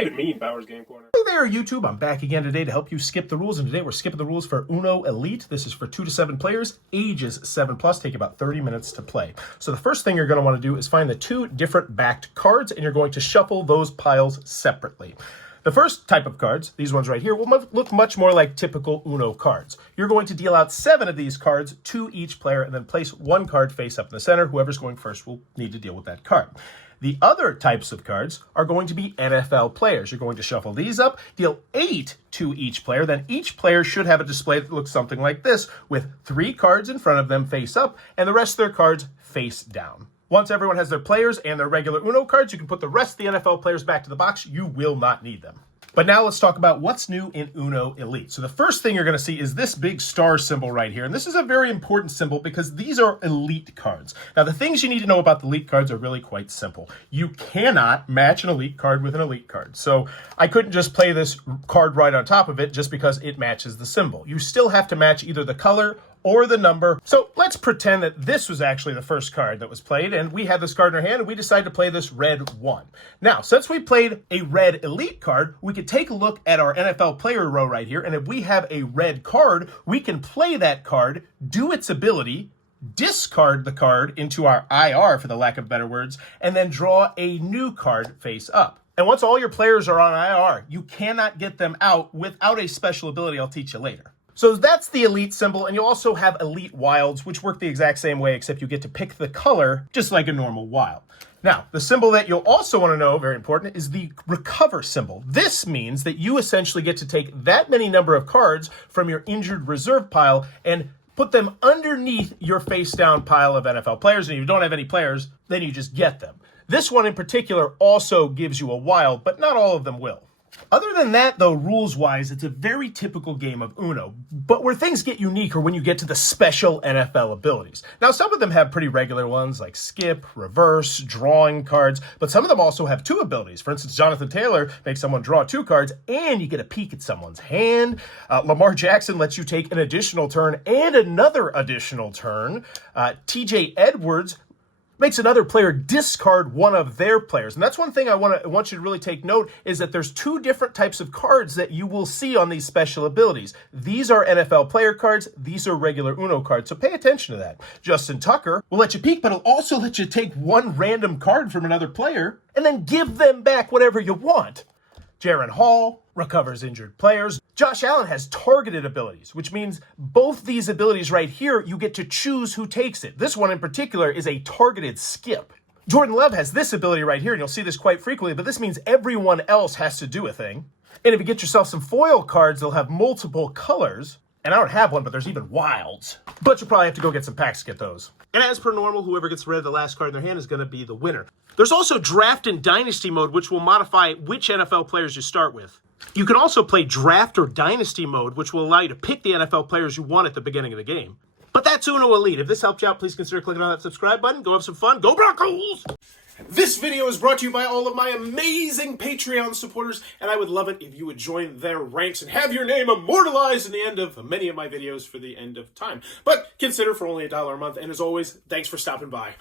that even mean, Bowers Game Corner? Hey there, YouTube. I'm back again today to help you skip the rules, and today we're skipping the rules for Uno Elite. This is for 2 to 7 players, ages 7+, take about 30 minutes to play. So the first thing you're going to want to do is find the 2 different backed cards, and you're going to shuffle those piles separately. The first type of cards, these ones right here, will look much more like typical Uno cards. You're going to deal out 7 of these cards to each player and then place 1 card face up in the center. Whoever's going first will need to deal with that card. The other types of cards are going to be NFL players. You're going to shuffle these up, deal 8 to each player. Then each player should have a display that looks something like this, with 3 cards in front of them face up and the rest of their cards face down. Once everyone has their players and their regular Uno cards, you can put the rest of the NFL players back to the box. You will not need them. But now let's talk about what's new in Uno Elite. So the first thing you're going to see is this big star symbol right here. And this is a very important symbol because these are elite cards. Now, the things you need to know about the elite cards are really quite simple. You cannot match an elite card with an elite card. So I couldn't just play this card right on top of it just because it matches the symbol. You still have to match either the color or the number. So let's pretend that this was actually the first card that was played, and we had this card in our hand, and we decided to play this red 1. Now, since we played a red elite card, we could take a look at our NFL player row right here, and if we have a red card, we can play that card, do its ability, discard the card into our IR, for the lack of better words, and then draw a new card face up. And once all your players are on IR, you cannot get them out without a special ability I'll teach you later. So that's the elite symbol, and you'll also have elite wilds, which work the exact same way, except you get to pick the color just like a normal wild. Now, the symbol that you'll also want to know, very important, is the recover symbol. This means that you essentially get to take that many number of cards from your injured reserve pile and put them underneath your face-down pile of NFL players, and if you don't have any players, then you just get them. This one in particular also gives you a wild, but not all of them will. Other than that, though, rules-wise, it's a very typical game of Uno. But where things get unique are when you get to the special NFL abilities. Now, some of them have pretty regular ones like skip, reverse, drawing cards, but some of them also have 2 abilities. For instance, Jonathan Taylor makes someone draw 2 cards, and you get a peek at someone's hand. Lamar Jackson lets you take an additional turn and another additional turn. TJ Edwards makes another player discard one of their players. And that's one thing I want you to really take note, is that there's 2 different types of cards that you will see on these special abilities. These are NFL player cards. These are regular Uno cards. So pay attention to that. Justin Tucker will let you peek, but he'll also let you take 1 random card from another player and then give them back whatever you want. Jaron Hall recovers injured players. Josh Allen has targeted abilities, which means both these abilities right here, you get to choose who takes it. This one in particular is a targeted skip. Jordan Love has this ability right here, and you'll see this quite frequently, but this means everyone else has to do a thing. And if you get yourself some foil cards, they'll have multiple colors. And I don't have one, but there's even wilds. But you'll probably have to go get some packs to get those. And as per normal, whoever gets rid of the last card in their hand is going to be the winner. There's also Draft and Dynasty mode, which will modify which NFL players you start with. You can also play Draft or Dynasty mode, which will allow you to pick the NFL players you want at the beginning of the game. But that's Uno Elite. If this helped you out, please consider clicking on that subscribe button. Go have some fun. Go Broncos! This video is brought to you by all of my amazing Patreon supporters, and I would love it if you would join their ranks and have your name immortalized in the end of many of my videos for the end of time. But consider for only $1 a month, and as always, thanks for stopping by.